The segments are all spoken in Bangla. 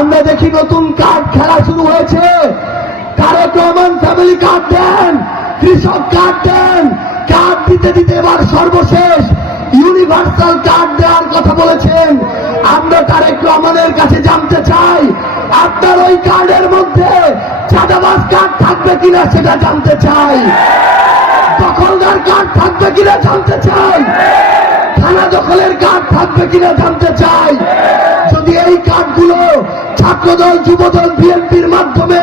আমরা দেখি নতুন কার্ড খেলা শুরু হয়েছে। তারেক রহমান ফ্যামিলি কার্ড দেন, কৃষক কার্ড দেন, কার্ড দিতে দিতে এবার সর্বশেষ ইউনিভার্সাল কার্ড দেওয়ার কথা বলেছেন। আমরা তারেক রহমানের কাছে জানতে চাই, আপনার ওই কার্ডের মধ্যে চাঁদাবাজ কার্ড থাকবে কিনা সেটা জানতে চাই, দখলদার কার্ড থাকবে কিনা জানতে চাই, থানা দখলের কার্ড থাকবে কিনা জানতে চাই। যদি এই কার্ডগুলো ছাত্রদল, যুবদল, বিএনপির মাধ্যমে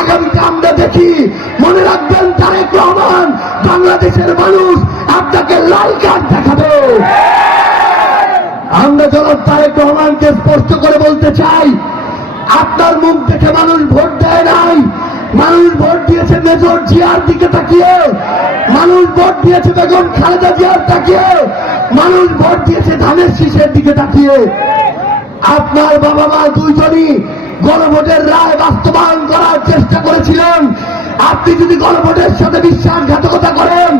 আগামীতে আমরা দেখি, মনে রাখবেন তারেক রহমান বাংলাদেশের মানুষ আপনাকে লাল কার্ড দেখাবে। আমরা জনাব তারেক রহমানকে স্পষ্ট করে বলতে চাই, আপনার মুখ দেখে মানুষ ভোট দেয় নাই। মানুষ ভোট দিয়েছে মেজর জিয়ার দিকে তাকিয়ে, মানুষ ভোট দিয়েছে বেগম খালেদা জিয়ার তাকিয়ে, মানুষ ভোট দিয়েছে ধানের শীষের দিকে তাকিয়ে। আপনার বাবা মা দুইজনই গণভোটের রায় বাস্তবায়ন করার চেষ্টা করেছিলেন। আপনি যদি গণভোটের সাথে বিশ্বাসঘাতকতা করেন,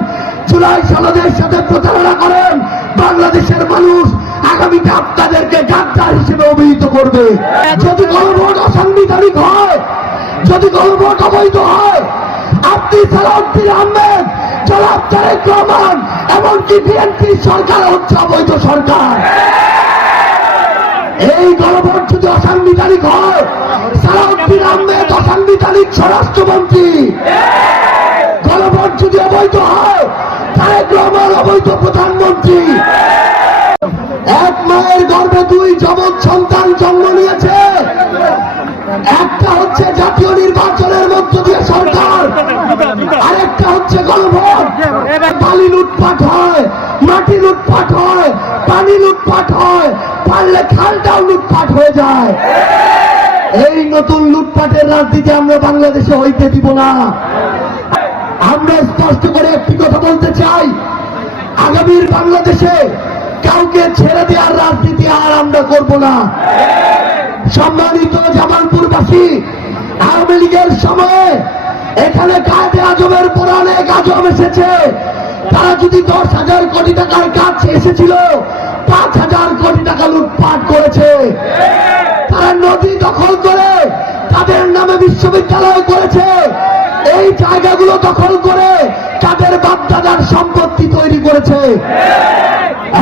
জুলাই সনদের সাথে প্রতারণা করেন, বাংলাদেশের মানুষ আগামীতে আপনাদেরকে গাদ্দার হিসেবে অভিহিত করবে। যদি গণভোট অসাংবিধানিক হয়, যদি গণভোট অবৈধ হয়, আপনি সালাউদ্দিন আহমেদ, জনাব তারেক রহমান, এমনকি বিএনপি সরকার হচ্ছে অবৈধ সরকার। এই গণভোট যদি অসাংবিধানিক হয়, সালাউদ্দিন আহমেদ অসাংবিধানিক স্বরাষ্ট্রমন্ত্রী। গণভোট যদি অবৈধ হয়, তারেক রহমান অবৈধ প্রধানমন্ত্রী। এক মায়ের গর্ভে দুই যমজ সন্তান জন্ম নিয়েছে। একটা হচ্ছে জাতীয় নির্বাচনের মধ্য দিয়ে সরকার, আরেকটা হচ্ছে গণভোট। বালি লুটপাট হয়, মাটি লুটপাট হয়, পানি লুটপাট হয়, পারলে খালটাও লুটপাট হয়ে যায়। এই নতুন লুটপাটের রাজনীতি আমরা বাংলাদেশে হইতে দিব না। আমরা স্পষ্ট করে একটি কথা বলতে চাই, আগামীর বাংলাদেশে কাউকে ছেড়ে দেওয়ার রাজনীতি আর আমরা করব না। সম্মানিত জামালপুরবাসী, আওয়ামী লীগের সময়ে এখানে কায়দে আজমের পর অনেক আজম এসেছে। তারা যদি 10,000 কোটি টাকার কাজ এসেছিল, 5,000 কোটি টাকা লুটপাট করেছে। তারা নদী দখল করে তাদের নামে বিশ্ববিদ্যালয় করেছে। এই জায়গাগুলো দখল করে তাদের বাপদাদার সম্পত্তি তৈরি করেছে।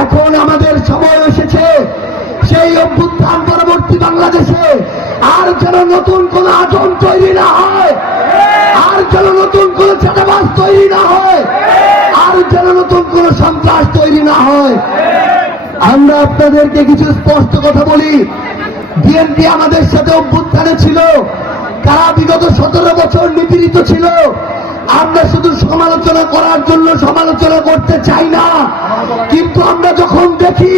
এখন আমাদের সময় এসেছে সেই অভ্যুত্থান পরবর্তী বাংলাদেশে আর যেন নতুন কোন আজম তৈরি না হয়, আর যেন নতুন কোন চাঁদাবাজ তৈরি না হয়, আর যেন নতুন কোন সন্ত্রাস তৈরি না হয়। আমরা আপনাদেরকে কিছু স্পষ্ট কথা বলি, বিএনপি আমাদের সাথে অভ্যুত্থানে ছিল, তারা বিগত 17 বছর নিপীড়িত ছিল। আমরা শুধু সমালোচনা করার জন্য সমালোচনা করতে চাই না, কিন্তু আমরা যখন দেখি